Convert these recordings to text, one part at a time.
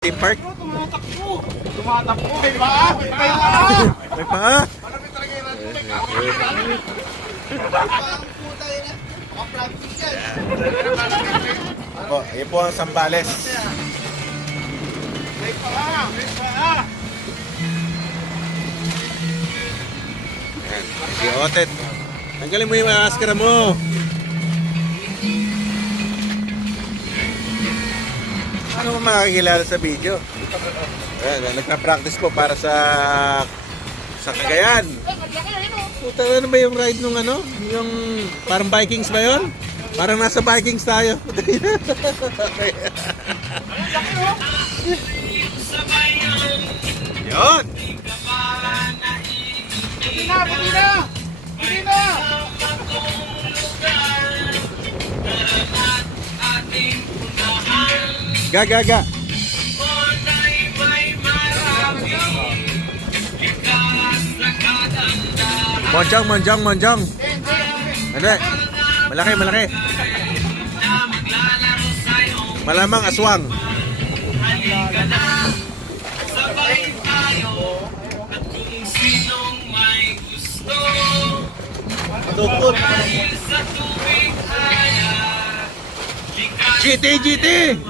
Team Park? Tumatakbo! Tumatakbo! May paa! May paa! May paa! Malapit talaga yung runway. Parang puta yun ah. Makapractice yan. Opo, yun po ang Sambales. May paa! May paa! Ayan, si Otet. Tanggalin mo yung maskara mo. Ano mo makakilala sa video? Ayan, nagpa-practice po para sa Cagayan. Puta, ano ba yung ride nung ano? Yung parang Vikings ba yun? Parang nasa Vikings tayo. Yun! Hindi na! Hindi na! Hindi na! Ga. Monjong. Hindi. Malaki. Malamang aswang. Tukod. GT!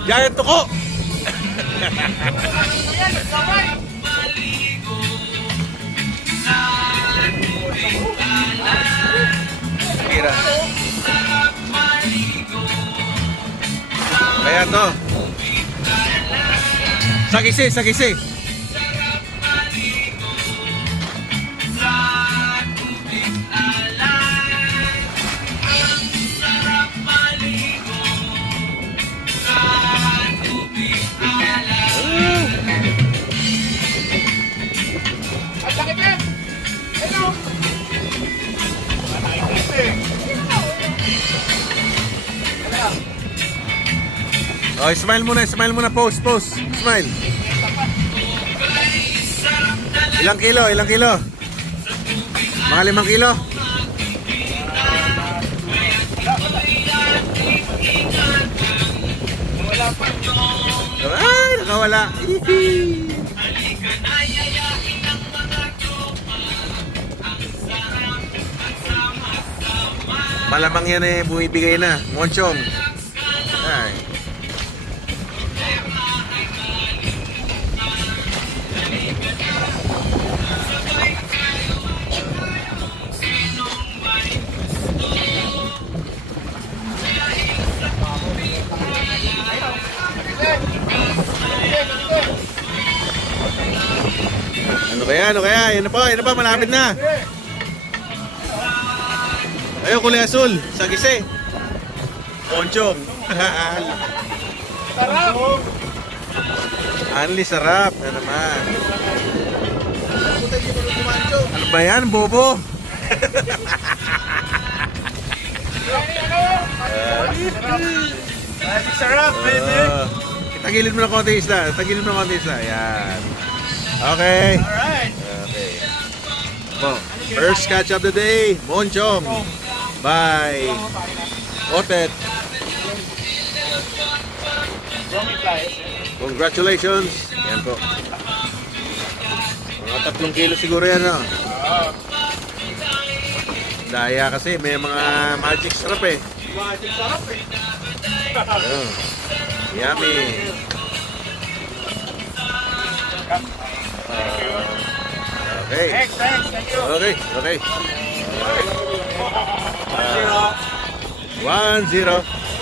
Giant tuko! Tira. Kaya to. Sagisi. Ang sakit yan! Hello! Oh, smile muna, pose. Smile. Ilang kilo? Mga 5 kilo? Ay, nakawala. Malamang yan bumibigay na. Monchong. Ay. Ano kaya? Yan na pa, malapit na. Ayun, kulay asul. Sagisi. Monchong. Sarap! Anli sarap na naman. Puta hindi mo kumancho. Ano ba yan, bobo? Sarap, baby! Tagilid mo na konti isla. Yan. Okay. Alright! Okay. Mo, first catch of the day, Monchong. Bye. Otet. Congratulations. Yan po. Mga 3 kilo siguro yan, no? Daya kasi, may mga magic sarap eh. Magic sarap eh! Yummy. Okay. Thanks, thank you! Okay. 1-0.